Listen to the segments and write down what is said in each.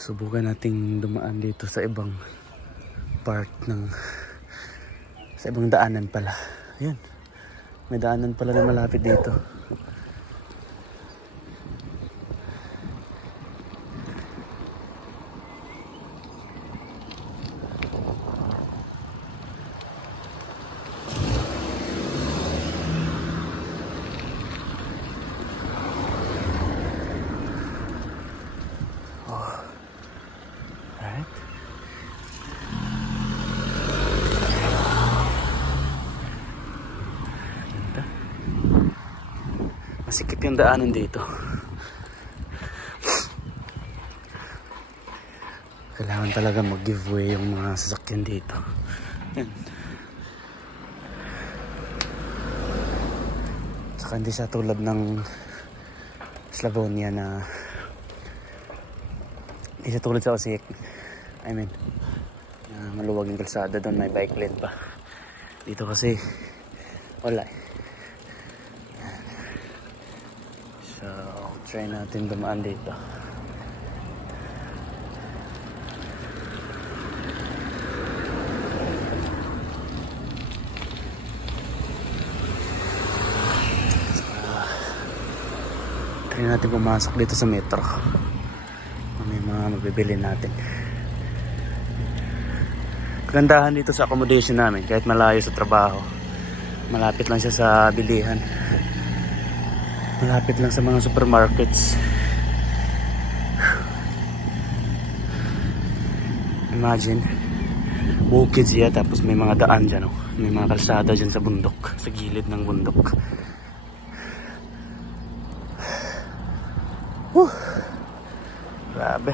Subukan nating dumaan dito sa ibang part ng sa ibang daanan pala. Ayan. May daanan pala na malapit dito. Masikip yung daanan dito. Kailangan talaga mag-giveaway yung mga sasakyan dito. Yan. Saka hindi siya tulad ng Slavonia na hindi siya tulad sa Osijek. I mean, maluwag yung kalsada doon, may bike lane pa. Dito kasi wala eh. So, try natin dumaan dito. So, try natin pumasok dito sa metro. May mga mabibili natin. Kagandahan dito sa accommodation namin, kahit malayo sa trabaho, malapit lang siya sa bilihan. Malapit lang sa mga supermarkets. Imagine, bukid siya tapos may mga daan dyan. Oh. May mga kalsada dyan sa bundok, sa gilid ng bundok. Grabe.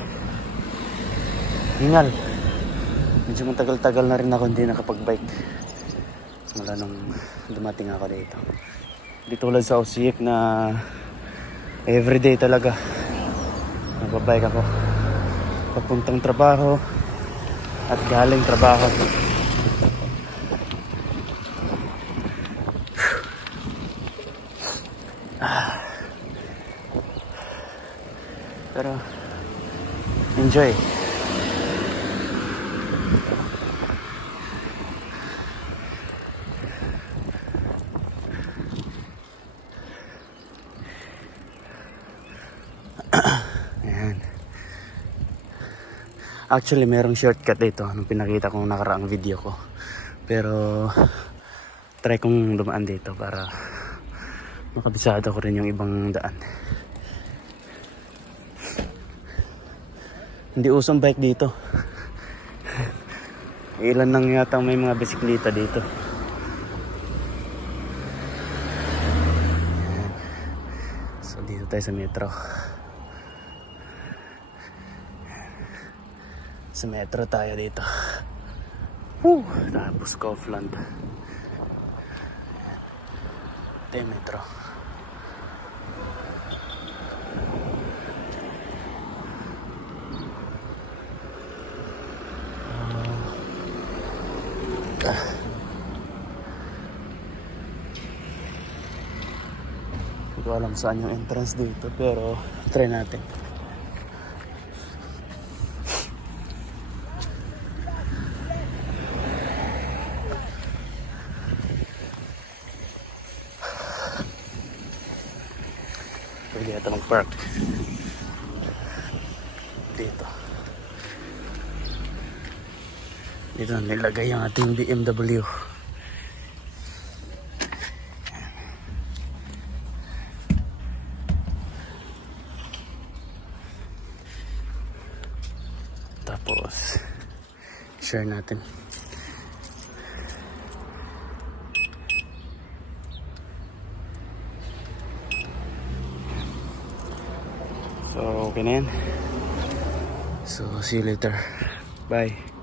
Hingal. Medyo matagal-tagal na rin ako hindi nakapag-bike. Mula nung dumating ako dito. Di tulad sa Osijek na everyday talaga nagbabike ako papuntang trabaho at galing trabaho. Pero enjoy. Ayan. Actually, merong shortcut dito nung pinakita kong nakaraang video ko. Pero try kong dumaan dito para makabisado ko rin yung ibang daan. Hindi usong bike dito. Ilan lang yata may mga bisikleta dito. Ayan. So dito tayo sa metro. Sa metro tayo dito. Tapos Kaufland. Ito yung metro. Hindi ko alam saan yung entrance dito, pero try natin. Pwede ito mag-park dito. Dito nilagay yung ating BMW. Tapos share natin. So okay na yan. So see you later. Bye.